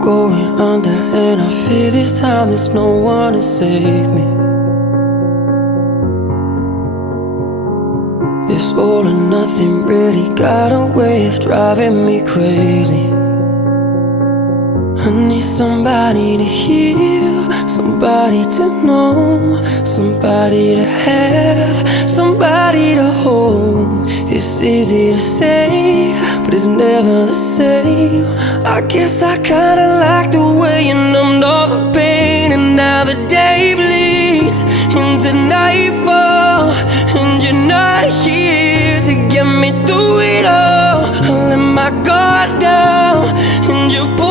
going under, and I fear this time there's no one to save me. This all or nothing really got a way of driving me crazy. I need somebody to heal, somebody to know, somebody to have, somebody to hold. It's easy to say, but it's never the same. I guess I kinda like the way you numbed all the pain, and now the day bleeds into nightfall, and you're not here to get me through it all. I let my guard down, and you pulled